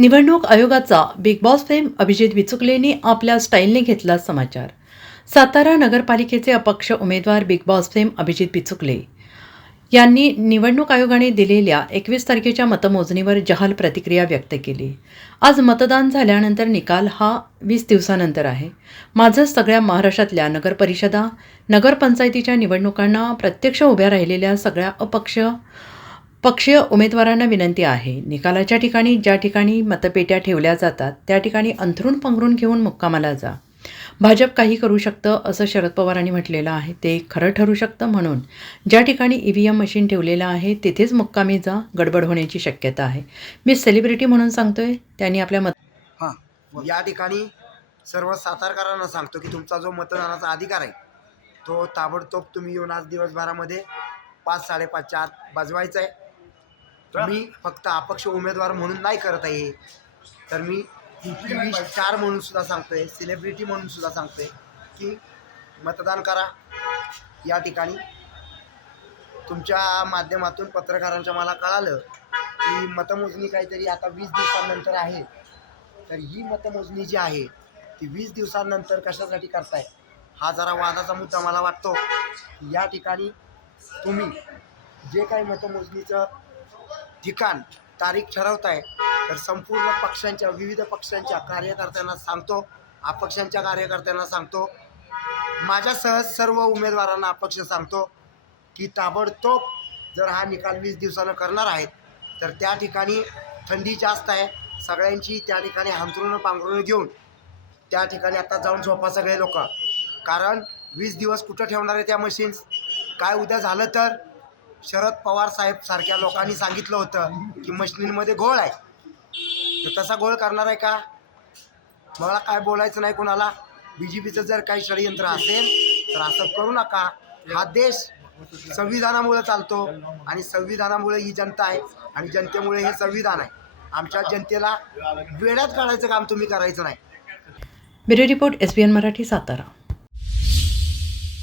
निवडणूक आयोगाचा big boss fame Abhijit बिचुकलेंनी आपल्या स्टाईलने घेतला समाचार. सातारा नगरपालिकेचे अपक्ष उमेदवार big boss fame Abhijit Bichukale यांनी निवडणूक आयोगाने दिलेल्या 21 तारखेच्या मतमोजणीवर जहाल प्रतिक्रिया व्यक्त केली. आज मतदान झाल्यानंतर निकाल हा 20 दिवसानंतर आहे. माझं सगळ्या महाराष्ट्रातल्या नगरपरिषदा, नगरपंचायतीच्या निवडणुकांना प्रत्यक्ष उभ्या राहिलेल्या सगळ्या पक्षीय उमेदवारांना विनंती आहे. निकालाच्या ठिकाणी ज्या ठिकाणी मतपेट्या ठेवल्या जातात त्या ठिकाणी अंथरूण पांघरून घेऊन मुक्कामाला जा. भाजप काही करू शकतं असं शरद पवारांनी म्हटलेलं आहे. ते खरं ठरू शकतं, म्हणून ज्या ठिकाणी EVM मशीन ठेवलेलं आहे तिथेच मुक्कामी जा. गडबड होण्याची शक्यता आहे. मी सेलिब्रिटी म्हणून सांगतोय. त्यांनी आपल्या या ठिकाणी सर्व सातारकरांना सांगतो की तुमचा जो मतदानाचा अधिकार आहे तो ताबडतोब तुम्ही येऊन आज दिवसभरामध्ये 5-5:30च्या आत बजवायचा आहे. मी फक्त अपक्ष उमेदवार म्हणून नाही करत आहे, तर मी TV स्टार म्हणून सुद्धा सांगतोय, सेलिब्रिटी म्हणून सुद्धा सांगतोय की मतदान करा. या ठिकाणी तुमच्या माध्यमातून पत्रकारांच्या मला कळालं की मतमोजणी काहीतरी आता 20 दिवसांनंतर आहे. तर ही मतमोजणी जी आहे ती 20 दिवसांनंतर कशासाठी करताय हा जरा वादाचा मुद्दा मला वाटतो. या ठिकाणी तुम्ही जे काही मतमोजणीचं ठिकाण तारीख ठरवताय तर संपूर्ण पक्षांच्या विविध पक्षांच्या कार्यकर्त्यांना सांगतो, अपक्षांच्या कार्यकर्त्यांना सांगतो, माझ्यासह सर्व उमेदवारांना अपक्ष सांगतो की ताबडतोब जर हा निकाल 20 दिवसानं करणार आहेत तर त्या ठिकाणी थंडी जास्त आहे. सगळ्यांची त्या ठिकाणी अंथरुणं पांघरुणं घेऊन त्या ठिकाणी आता जाऊन झोपा सगळे लोक. कारण 20 दिवस कुठं ठेवणार आहे त्या मशीन्स? काय उद्या झालं तर? शरद पवार साहेब सारख्या लोकांनी सांगितलं होतं की मशिनीमध्ये घोळ आहे, तर तसा घोळ करणार आहे का? मला काय बोलायचं नाही कुणाला. BJPचं जर काही षडयंत्र असेल तर असं करू नका. हा देश संविधानामुळे चालतो आणि संविधानामुळे ही जनता आहे आणि जनतेमुळे हे संविधान आहे. आमच्या जनतेला वेड्यात काढायचं काम तुम्ही करायचं नाही. Bureau report SBN Marathi, Satara.